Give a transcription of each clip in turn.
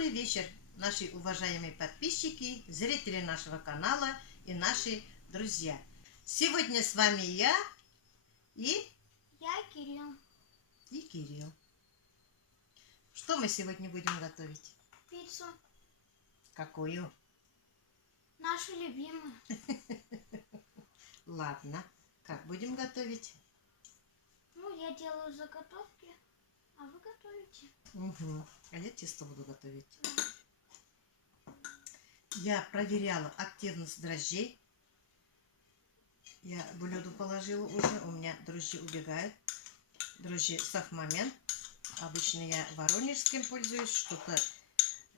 Добрый вечер, наши уважаемые подписчики, зрители нашего канала и наши друзья. Сегодня с вами я Кирилл. и Кирилл. Что мы сегодня будем готовить? Пиццу. Какую? Нашу любимую. Ладно, как будем готовить? Я делаю заготовки, а вы готовите. Угу. А я тесто буду готовить. Я проверяла активность дрожжей. Я блюдо положила уже, у меня дрожжи убегают. Дрожжи Сахмомент. Обычно я воронежским пользуюсь, что-то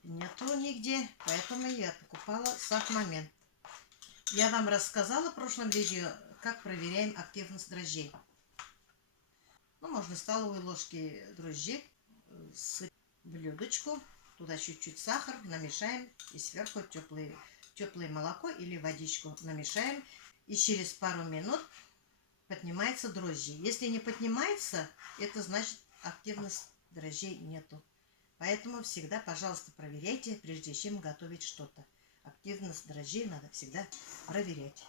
нету нигде, поэтому я покупала Сахмомент. Я вам рассказала в прошлом видео, как проверяем активность дрожжей. Можно столовые ложки дрожжей с блюдечку, туда чуть-чуть сахар, намешаем и сверху теплое молоко или водичку намешаем. И через пару минут поднимается дрожжи. Если не поднимается, это значит активность дрожжей нету. Поэтому всегда, пожалуйста, проверяйте, прежде чем готовить что-то. Активность дрожжей надо всегда проверять.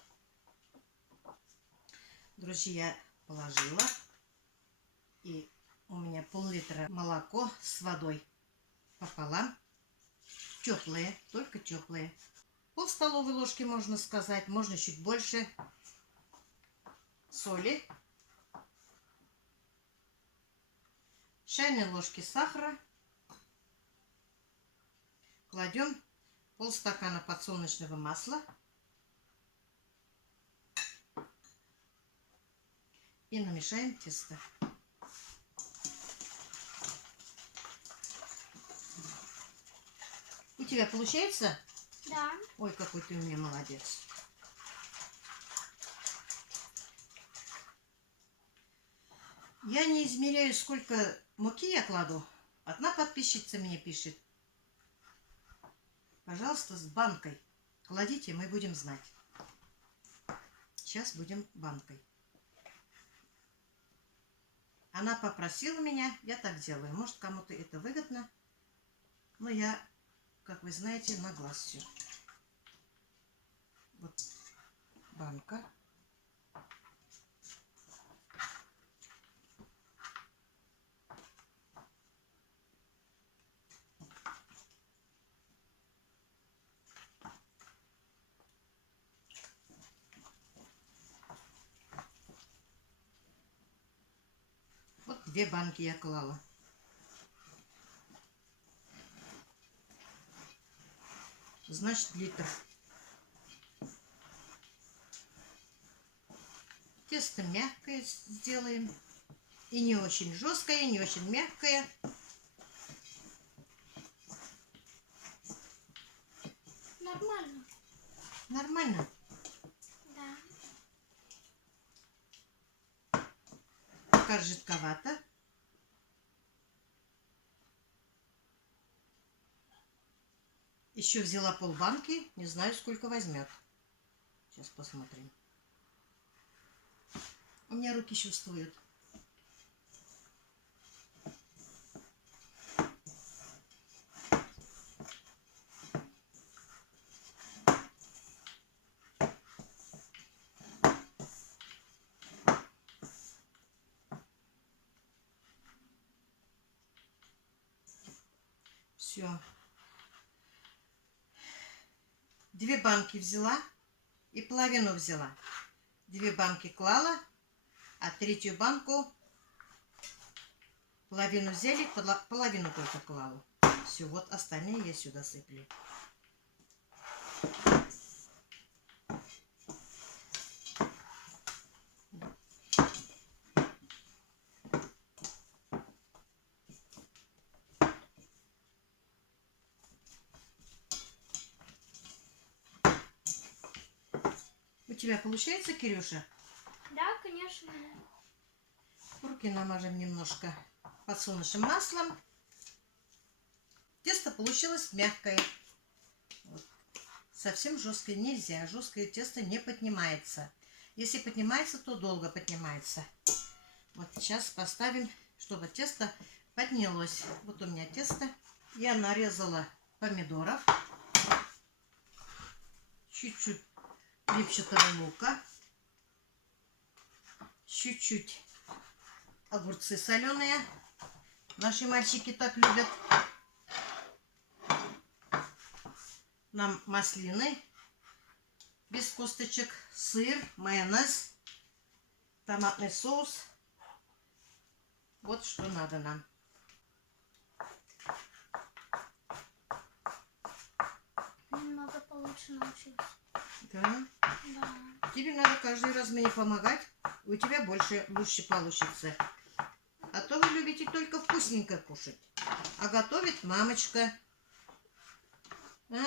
Дрожжи я положила. И у меня пол-литра молоко с водой пополам. Теплые, только теплые. Пол столовой ложки, можно сказать, можно чуть больше соли. Чайной ложки сахара. Кладем полстакана подсолнечного масла. И намешаем тесто. У тебя получается? Да. Ой, какой ты у меня молодец. Я не измеряю, сколько муки я кладу. Одна подписчица мне пишет: пожалуйста, с банкой кладите, мы будем знать. Сейчас будем банкой. Она попросила меня, я так делаю. Может, кому-то это выгодно, но я, как вы знаете, на глаз все. Вот банка. Вот 2 банки я клала. Значит, литр. Тесто мягкое сделаем. И не очень жесткое, и не очень мягкое. Нормально. Нормально. Да. Пока жидковато. Еще взяла полбанки. Не знаю, сколько возьмет. Сейчас посмотрим. У меня руки чувствуют. Все. 2 банки взяла и половину взяла. 2 банки клала, а 3-ю банку половину взяли, половину только клала. Все, вот остальные я сюда сыплю. У тебя получается, Кирюша? Да, конечно. Руки намажем немножко подсолнечным маслом. Тесто получилось мягкое. Вот. Совсем жесткое нельзя. Жесткое тесто не поднимается. Если поднимается, то долго поднимается. Вот сейчас поставим, чтобы тесто поднялось. Вот у меня тесто. Я нарезала помидоров, чуть-чуть репчатого лука, чуть-чуть огурцы соленые. Наши мальчики так любят. Нам маслины без косточек, сыр, майонез, томатный соус. Вот что надо нам. Немного получше научилась. Да. Да. Тебе надо каждый раз мне помогать. У тебя лучше получится. А то вы любите только вкусненько кушать. А готовит мамочка. А?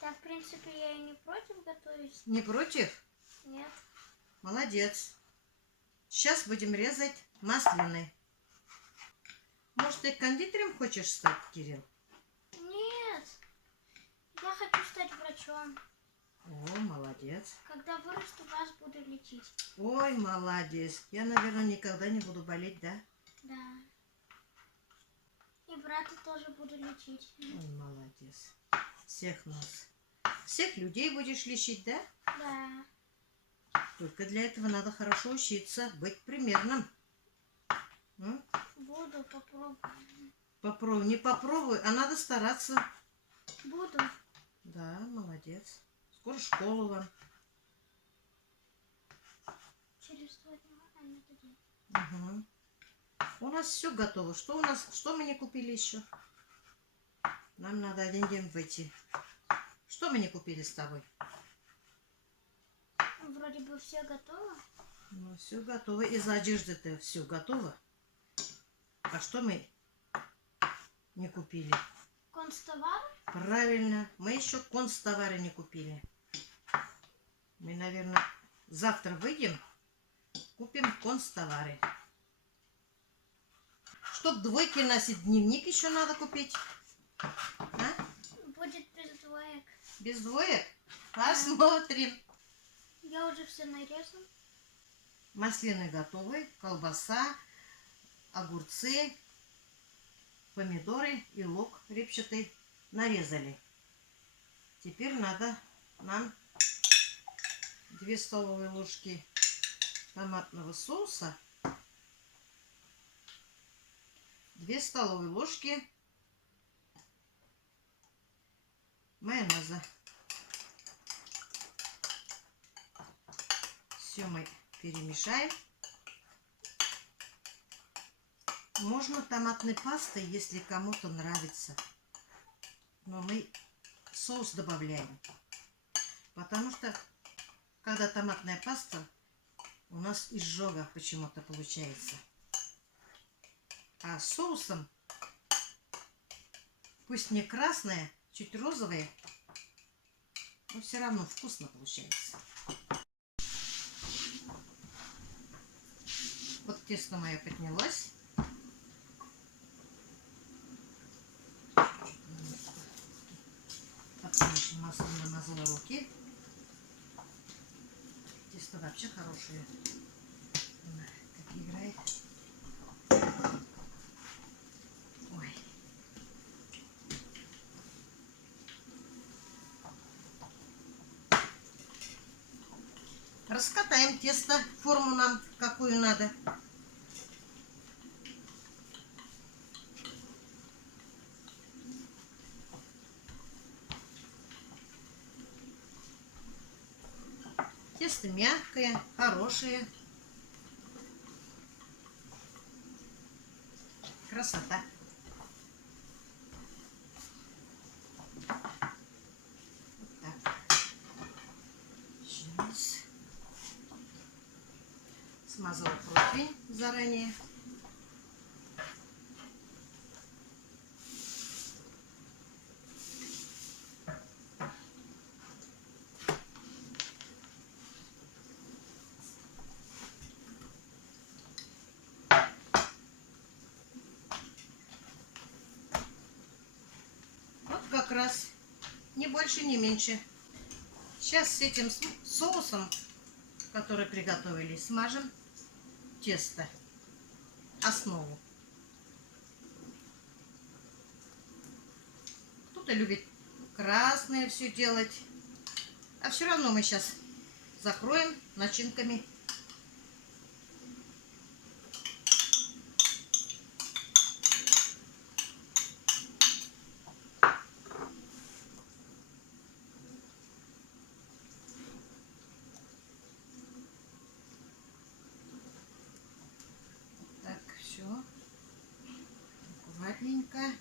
Да, в принципе, я и не против готовить. Не против? Нет. Молодец. Сейчас будем резать маслины. Может, ты кондитером хочешь стать, Кирилл? Нет. Я хочу стать врачом. О, молодец. Когда вырасту, вас буду лечить. Ой, молодец. Я, наверное, никогда не буду болеть, да? Да. И брата тоже буду лечить. Ой, молодец. Всех нас. Всех людей будешь лечить, да? Да. Только для этого надо хорошо учиться, быть примерным. М? Буду, попробую. Попробуй, не попробуй, а надо стараться. Буду. Да, молодец. Скоро школу вам. Через 2 дня, а нет, один. Угу. У нас все готово. Что у нас? Что мы не купили еще? Нам надо один день выйти. Что мы не купили с тобой? Вроде бы все готово. Ну, все готово. Из одежды-то все готово. А что мы не купили? Констовар? Правильно. Мы еще констовары не купили. Мы, наверное, завтра выйдем, купим констовары. Чтоб двойки носить, дневник еще надо купить. А? Будет без двоек. Без двоек? Посмотрим. Я уже все нарезал. Маслины готовы, колбаса, огурцы, помидоры и лук репчатый нарезали. Теперь надо нам 2 столовые ложки томатного соуса, 2 столовые ложки майонеза. Все мы перемешаем. Можно томатной пастой, если кому-то нравится. Но мы соус добавляем. Потому что, когда томатная паста, у нас изжога почему-то получается. А с соусом, пусть не красное, чуть розовое, но все равно вкусно получается. Вот тесто мое поднялось. Подсолнечным маслом намазала руки. Тесто вообще хорошее. Как играет. Ой. Раскатаем тесто, форму нам какую надо. Тесто мягкое, хорошее. Красота. Вот так. Сейчас. Смазала противень заранее. Как раз ни больше, ни меньше. Сейчас с этим соусом, который приготовили, смажем тесто, основу. Кто-то любит красное все делать. А все равно мы сейчас закроем начинками. Так, все. Аккуратненько.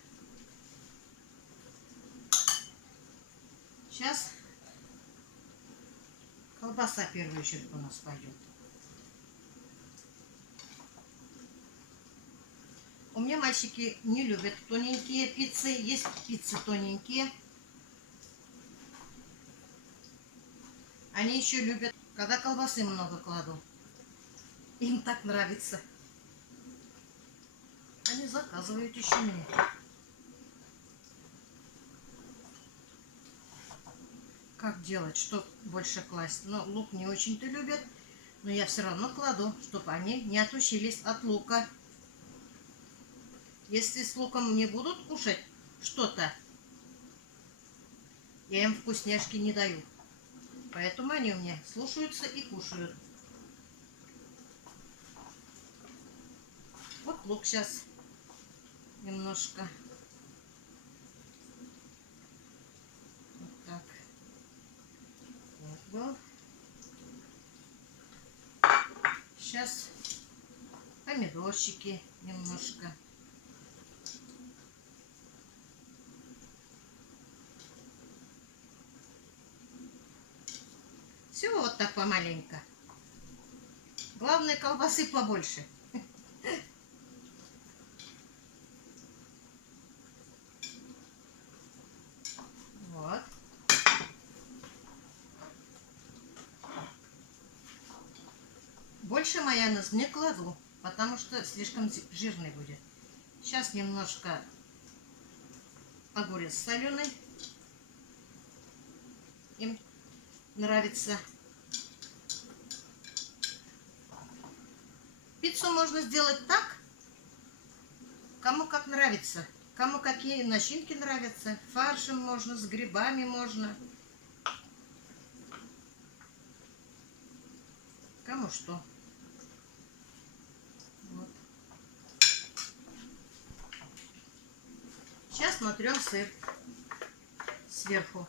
Сейчас колбаса в первую очередь у нас пойдет. У меня мальчики не любят тоненькие пиццы. Есть пиццы тоненькие. Они еще любят, когда колбасы много кладу. Им так нравится. Они заказывают еще мне. Как делать, что больше класть? Но лук не очень-то любят. Но я все равно кладу, чтобы они не отучились от лука. Если с луком не будут кушать что-то, я им вкусняшки не даю. Поэтому они у меня слушаются и кушают. Вот лук сейчас немножко. Вот так. Вот был. Сейчас помидорчики немножко. Все вот так помаленько. Главное, колбасы побольше. Вот. Больше майонез не кладу, потому что слишком жирный будет. Сейчас немножко огурец соленый. Им нравится. Пиццу можно сделать так, кому как нравится. Кому какие начинки нравятся. Фаршем можно, с грибами можно. Кому что. Вот. Сейчас натрем сыр сверху.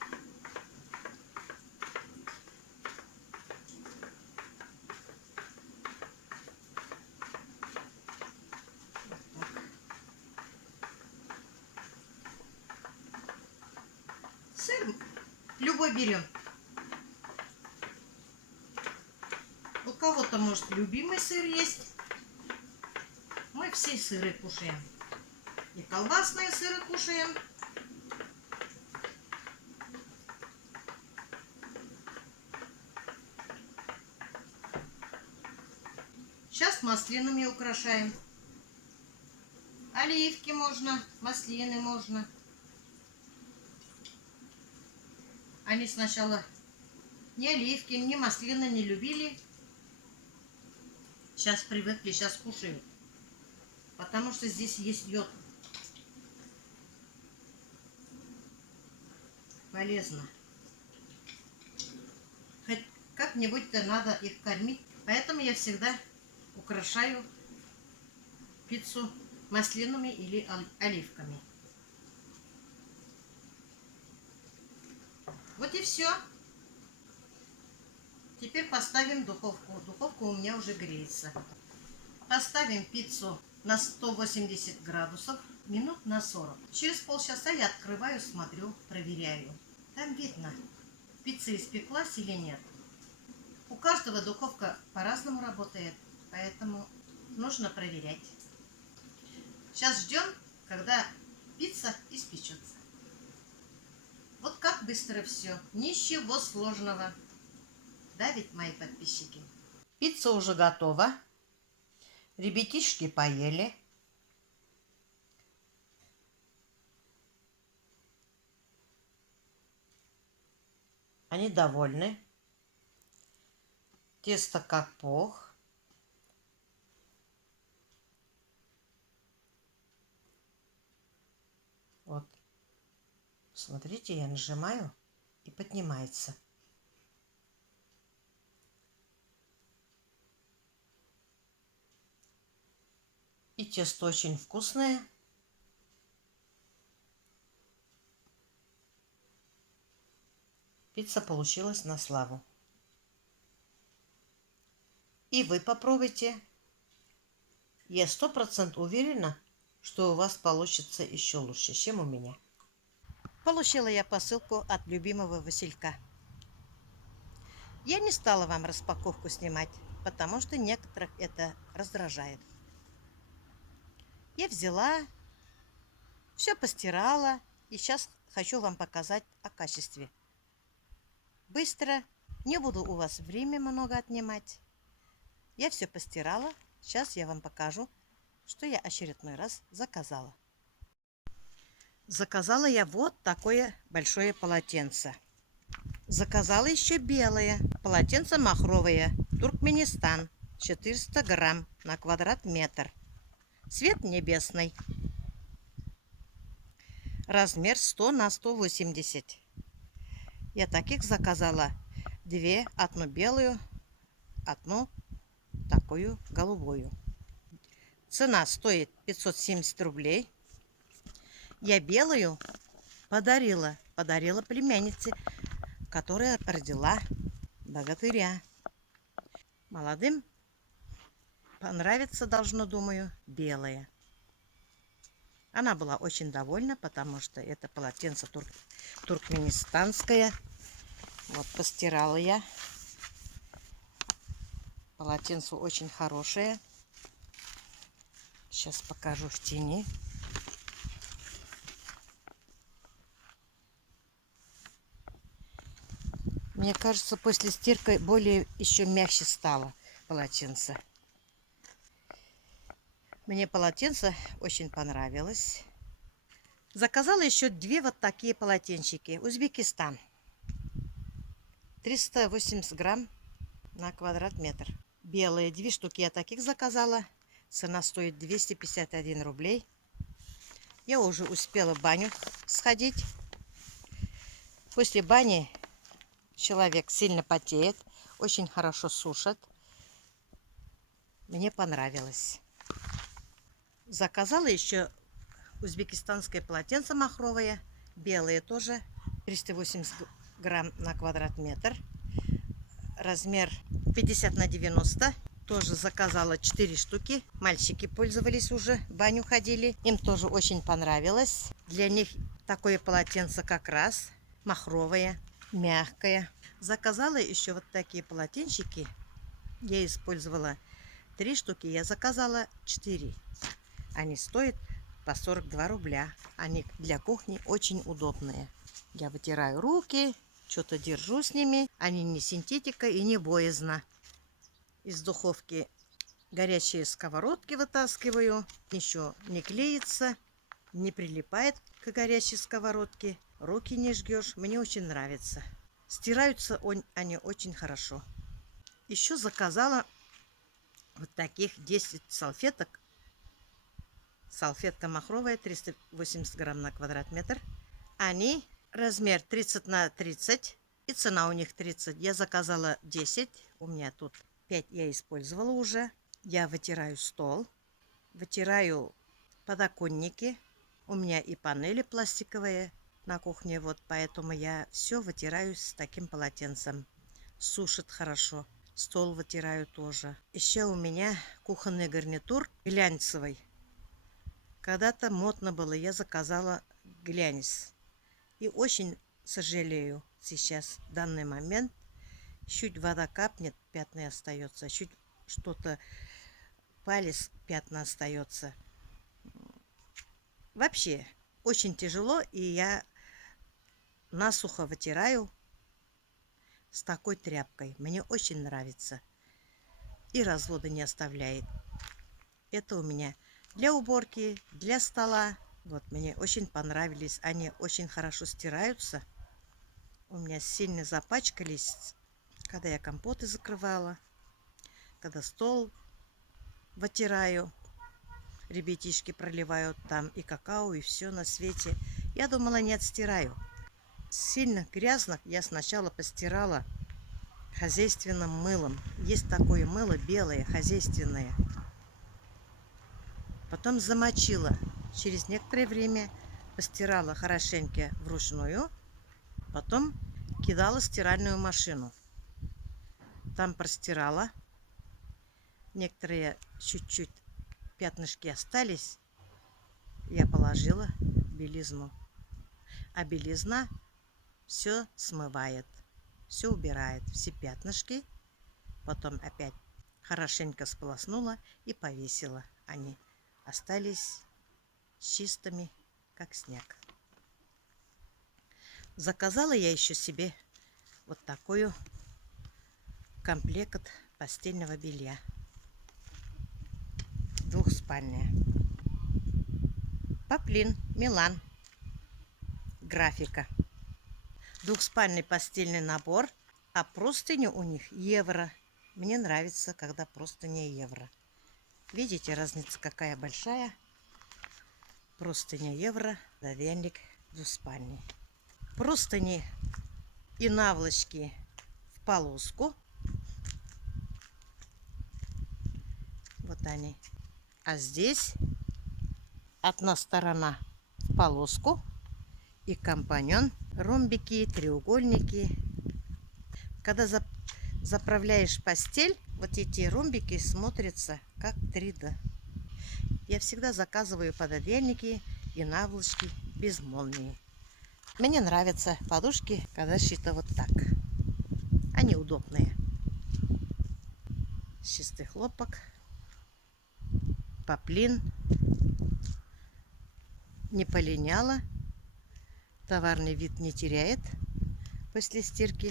Сыр любой берем. У кого-то, может, любимый сыр есть. Мы все сыры кушаем. И колбасные сыры кушаем. Сейчас маслинами украшаем. Оливки можно, маслины можно. Они сначала ни оливки, ни маслины не любили. Сейчас привыкли, сейчас кушают. Потому что здесь есть йод. Полезно. Хоть как-нибудь-то надо их кормить. Поэтому я всегда украшаю пиццу маслинами или оливками. Вот и все. Теперь поставим духовку. Духовка у меня уже греется. Поставим пиццу на 180 градусов минут на 40. Через полчаса я открываю, смотрю, проверяю. Там видно, пицца испеклась или нет. У каждого духовка по-разному работает, поэтому нужно проверять. Сейчас ждем, когда пицца испечется. Вот как быстро все. Ничего сложного. Да, ведь, мои подписчики? Пицца уже готова. Ребятишки поели. Они довольны. Тесто как пух. Вот. Смотрите, я нажимаю и поднимается. И тесто очень вкусное. Пицца получилась на славу. И вы попробуйте. Я 100% уверена, что у вас получится еще лучше, чем у меня. Получила я посылку от любимого Василька. Я не стала вам распаковку снимать, потому что некоторых это раздражает. Я взяла, все постирала и сейчас хочу вам показать о качестве. Быстро, не буду у вас время много отнимать. Я все постирала, сейчас я вам покажу, что я очередной раз заказала. Заказала я вот такое большое полотенце. Заказала еще белое полотенце махровое, Туркменистан, 400 грамм на квадрат метр. Цвет небесный. Размер 100 на 180. Я таких заказала две, одну белую, одну такую голубую. Цена стоит 570 рублей. Я белую подарила племяннице, которая родила богатыря. Молодым понравится, должно, думаю, белое. Она была очень довольна, потому что это полотенце туркменистанское. Вот, постирала я. Полотенце очень хорошее. Сейчас покажу в тени. Мне кажется, после стирки более еще мягче стало полотенце. Мне полотенце очень понравилось. Заказала еще две вот такие полотенчики. Узбекистан. 380 грамм на квадрат метр. Белые. Две штуки я таких заказала. Цена стоит 251 рублей. Я уже успела в баню сходить. После бани человек сильно потеет. Очень хорошо сушат. Мне понравилось. Заказала еще узбекистанское полотенце махровое. Белые тоже. 380 грамм на квадрат метр. Размер 50 на 90. Тоже заказала 4 штуки. Мальчики пользовались уже, в баню ходили. Им тоже очень понравилось. Для них такое полотенце как раз. Махровое, мягкое. Заказала еще вот такие полотенчики. Я использовала 3 штуки. Я заказала 4. Они стоят по 42 рубля. Они для кухни очень удобные. Я вытираю руки, что-то держу с ними. Они не синтетика и не боязно. Из духовки горячие сковородки вытаскиваю. Еще не клеится, не прилипает к горячей сковородке. Руки не жгешь. Мне очень нравится. Стираются они очень хорошо. Еще заказала вот таких 10 салфеток. Салфетка махровая, 380 грамм на квадрат метр. Они размер 30 на 30. И цена у них 30. Я заказала 10. У меня тут 5 я использовала уже. Я вытираю стол. Вытираю подоконники. У меня и панели пластиковые на кухне. Вот поэтому я все вытираю с таким полотенцем. Сушит хорошо. Стол вытираю тоже. Еще у меня кухонный гарнитур глянцевый. Когда-то модно было, я заказала глянец. И очень сожалею сейчас, в данный момент, чуть вода капнет, пятна остается, чуть что-то, палец, пятна остается. Вообще, очень тяжело, и я насухо вытираю с такой тряпкой. Мне очень нравится. И развода не оставляет. Это у меня для уборки, для стола. Вот, мне очень понравились. Они очень хорошо стираются. У меня сильно запачкались, когда я компоты закрывала, когда стол вытираю. Ребятишки проливают там и какао, и все на свете. Я думала, не отстираю. сильно грязных я сначала постирала хозяйственным мылом. Есть такое мыло белое, хозяйственное. Потом замочила. Через некоторое время постирала хорошенько вручную. Потом кидала в стиральную машину. Там простирала. Некоторые чуть-чуть пятнышки остались. Я положила белизну. А белизна все смывает. Все убирает. Все пятнышки. Потом опять хорошенько сполоснула и повесила. Они остались чистыми, как снег. Заказала я еще себе вот такую комплект постельного белья. Двухспальная. Поплин, Милан. Графика. Двухспальный постельный набор, а простыни у них евро. Мне нравится, когда простыни евро. Видите, разница какая большая. Простыня евро, навельник двуспальный. Простыни и наволочки в полоску. Вот они. А здесь одна сторона в полоску и компаньон, ромбики, треугольники. Когда заправляешь постель, вот эти ромбики смотрятся как 3D. Я всегда заказываю пододеяльники и наволочки без молнии. Мне нравятся подушки, когда сшито вот так. Они удобные. Чистый хлопок. Поплин. Не полиняла. Товарный вид не теряет после стирки.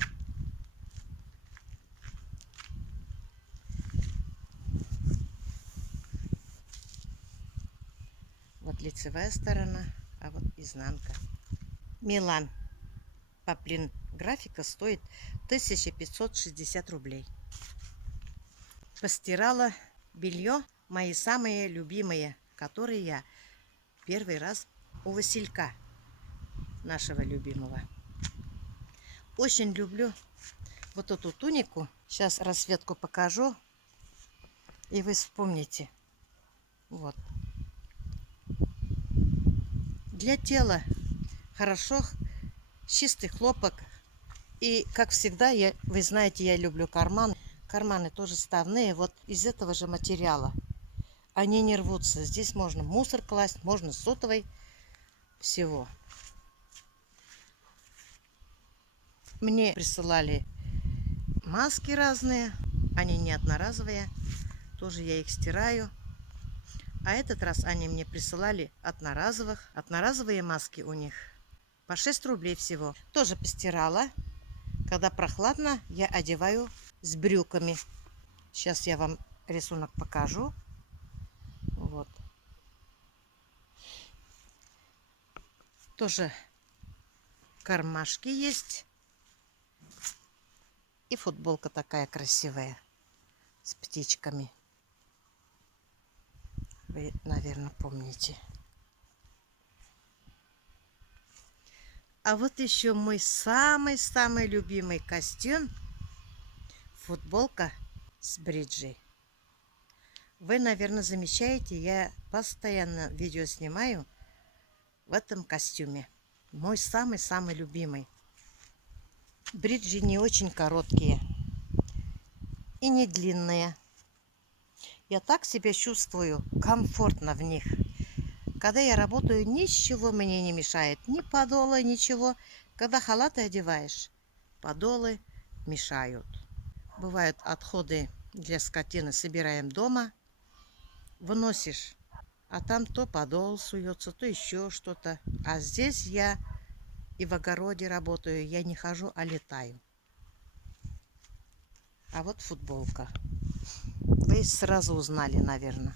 Вот лицевая сторона, а вот изнанка. Милан. Поплин графика стоит 1560 рублей. Постирала белье, мои самые любимые, которые я первый раз у Василька, нашего любимого. Очень люблю вот эту тунику. Сейчас расцветку покажу, и вы вспомните. Вот. Для тела хорошо, чистый хлопок. И, как всегда, вы знаете, я люблю карманы. Карманы тоже ставные, вот из этого же материала. Они не рвутся. Здесь можно мусор класть, можно сотовой. Всего. Мне присылали маски разные. Они не одноразовые. Тоже я их стираю. А этот раз они мне присылали одноразовых. Одноразовые маски у них по 6 рублей всего. Тоже постирала. Когда прохладно, я одеваю с брюками. Сейчас я вам рисунок покажу. Вот. Тоже кармашки есть. И футболка такая красивая. С птичками. Вы, наверное, помните. А вот еще мой самый-самый любимый костюм. Футболка с бриджей. Вы, наверное, замечаете, я постоянно видео снимаю в этом костюме. Мой самый-самый любимый. Бриджи не очень короткие и не длинные. Я так себя чувствую комфортно в них. Когда я работаю, ничего мне не мешает. Ни подола, ничего. Когда халаты одеваешь, подолы мешают. Бывают отходы для скотины, собираем дома, выносишь. А там то подол суется, то еще что-то. А здесь я и в огороде работаю. Я не хожу, а летаю. А вот футболка. Вы сразу узнали, наверное.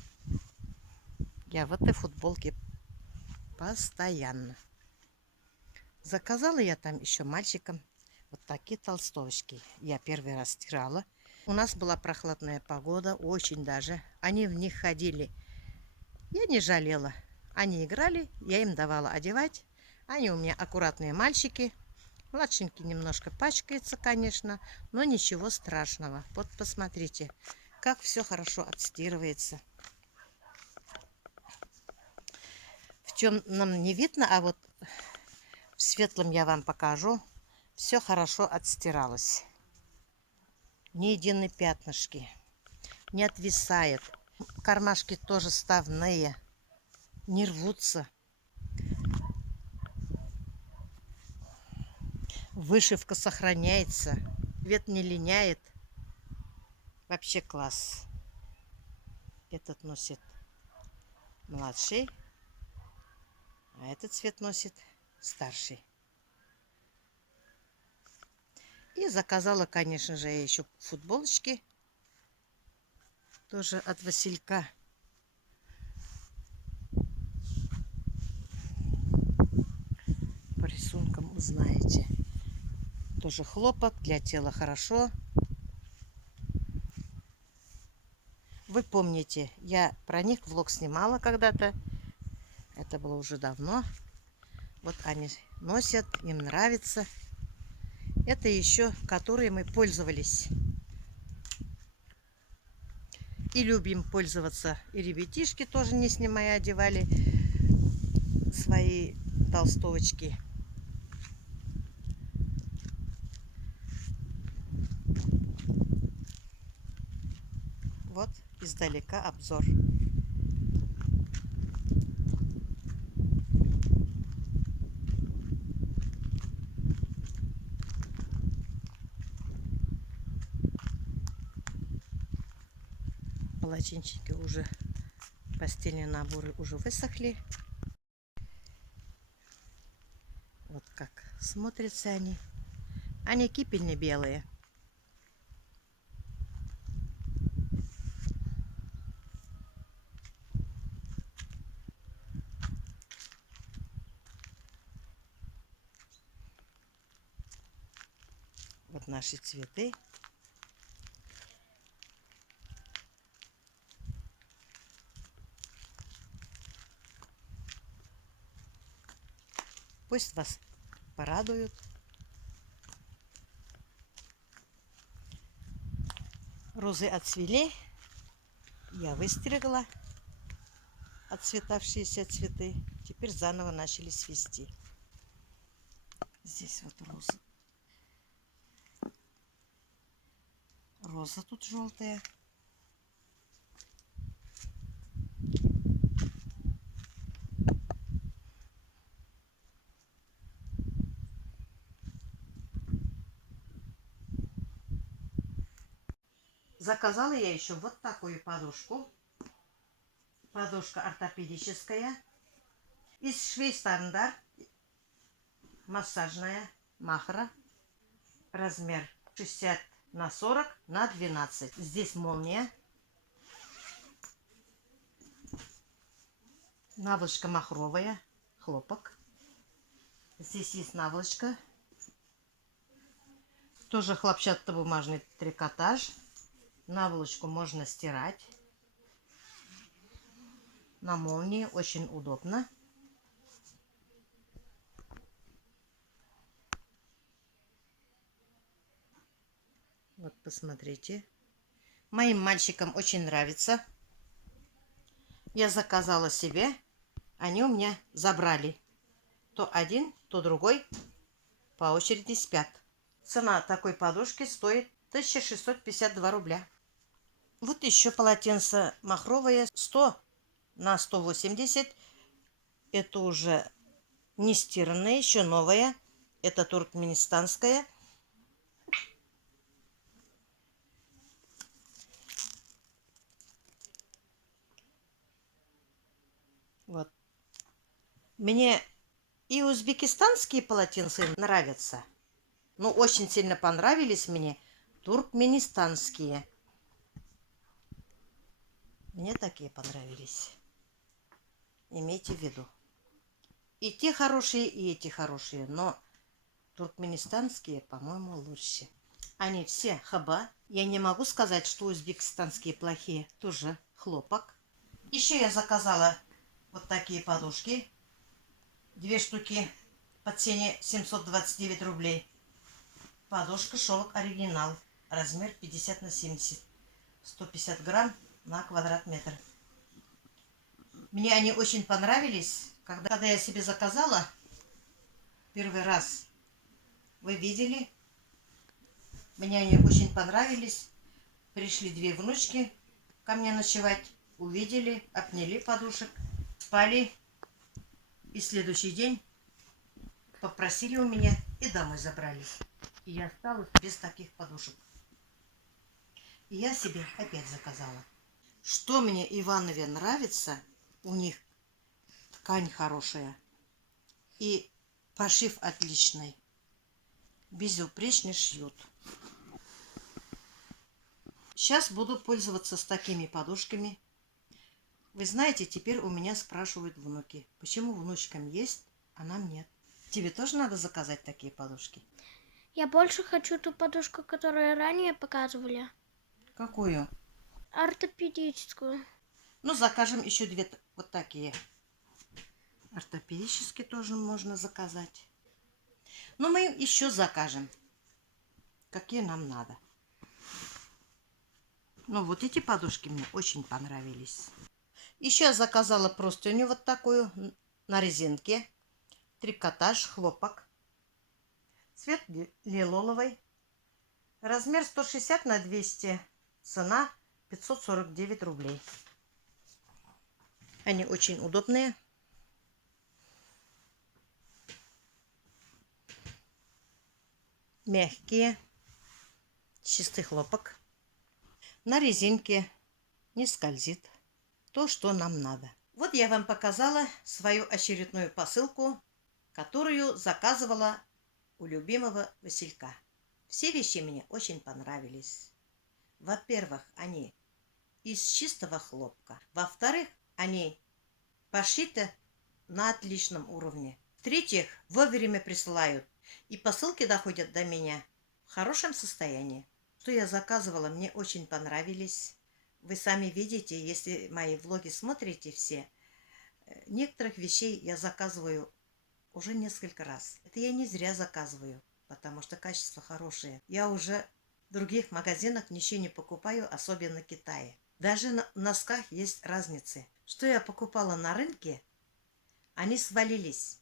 Я в этой футболке постоянно. Заказала я там еще мальчикам вот такие толстовочки. Я первый раз стирала. У нас была прохладная погода, очень даже. Они в них ходили. Я не жалела. Они играли, я им давала одевать. Они у меня аккуратные мальчики. Младшенький немножко пачкается, конечно, но ничего страшного. Вот посмотрите, как все хорошо отстирывается. В темном не видно, а вот в светлом я вам покажу. Все хорошо отстиралось. Ни единой пятнышки. Не отвисает. Кармашки тоже ставные. Не рвутся. Вышивка сохраняется. Цвет не линяет. Вообще класс. Этот носит младший, а этот цвет носит старший. И заказала, конечно же, еще футболочки. Тоже от Василька. По рисункам узнаете. Тоже хлопок, для тела хорошо. Вы помните, я про них влог снимала когда-то. Это было уже давно. Вот они носят, им нравится. Это еще, которые мы пользовались. И любим пользоваться. И ребятишки тоже, не снимая, одевали свои толстовочки. Вот издалека обзор. Полотенчики уже, постельные наборы уже высохли. Вот как смотрятся они. Они кипельно белые. Вот наши цветы. Пусть вас порадуют. Розы отцвели. Я выстригла отцветавшиеся цветы. Теперь заново начали свести. Здесь вот роза. Роза тут желтая. Заказала я еще вот такую подушку. Подушка ортопедическая. Из Швейстандарт. Массажная. Махра. Размер 60 на 40 на 12. Здесь молния. Наволочка махровая. Хлопок. Здесь есть наволочка. Тоже хлопчатобумажный трикотаж. Наволочку можно стирать. На молнии очень удобно. Вот посмотрите. Моим мальчикам очень нравится. Я заказала себе. Они у меня забрали. То один, то другой по очереди спят. Цена такой подушки стоит 1652 рубля. Вот еще полотенце махровое 100 на 180. Это уже не стиранное, еще новое. Это туркменистанское. Вот. Мне и узбекистанские полотенца нравятся. Но очень сильно понравились мне туркменистанские. Мне такие понравились. Имейте в виду. И те хорошие, и эти хорошие. Но туркменистанские, по-моему, лучше. Они все хаба. Я не могу сказать, что узбекистанские плохие. Тоже хлопок. Еще я заказала вот такие подушки. 2 штуки. по цене 729 рублей. Подушка шелк оригинал. Размер 50 на 70. 150 грамм на квадрат метр. Мне они очень понравились. Когда я себе заказала первый раз, вы видели, мне они очень понравились. Пришли две внучки ко мне ночевать. Увидели, обняли подушек, спали. И следующий день попросили у меня и домой забрали. И я осталась без таких подушек. И я себе опять заказала. Что мне, Иванове, нравится, у них ткань хорошая и пошив отличный. Безупречно шьют. Сейчас буду пользоваться с такими подушками. Вы знаете, теперь у меня спрашивают внуки, почему внучкам есть, а нам нет. Тебе тоже надо заказать такие подушки? Я больше хочу ту подушку, которую ранее показывали. Какую? Ортопедическую. Ну, закажем еще две вот такие. Ортопедические тоже можно заказать. Но мы еще закажем, какие нам надо. Ну, вот эти подушки мне очень понравились. Еще я заказала простыню вот такую на резинке. Трикотаж, хлопок. Цвет лиловый. Размер 160 на 200. Цена 549 рублей. Они очень удобные. Мягкие. Чистый хлопок. На резинке не скользит. То, что нам надо. Вот я вам показала свою очередную посылку, которую заказывала у любимого Василька. Все вещи мне очень понравились. Во-первых, они из чистого хлопка. Во-вторых, они пошиты на отличном уровне. В-третьих, вовремя присылают. И посылки доходят до меня в хорошем состоянии. Что я заказывала, мне очень понравились. Вы сами видите, если мои влоги смотрите все, некоторых вещей я заказываю уже несколько раз. Это я не зря заказываю, потому что качество хорошее. Я уже в других магазинах ничего не покупаю, особенно в Китае. Даже на носках есть разницы. Что я покупала на рынке, они свалились,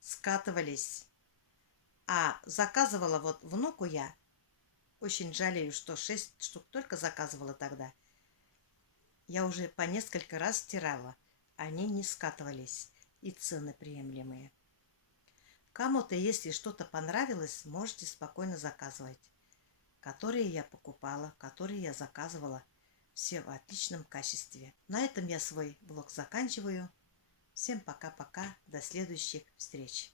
скатывались. А заказывала вот внуку я, очень жалею, что 6 штук только заказывала тогда. Я уже по несколько раз стирала. Они не скатывались. И цены приемлемые. Кому-то, если что-то понравилось, можете спокойно заказывать. Которые я покупала, которые я заказывала. Все в отличном качестве. На этом я свой влог заканчиваю. Всем пока-пока. До следующих встреч.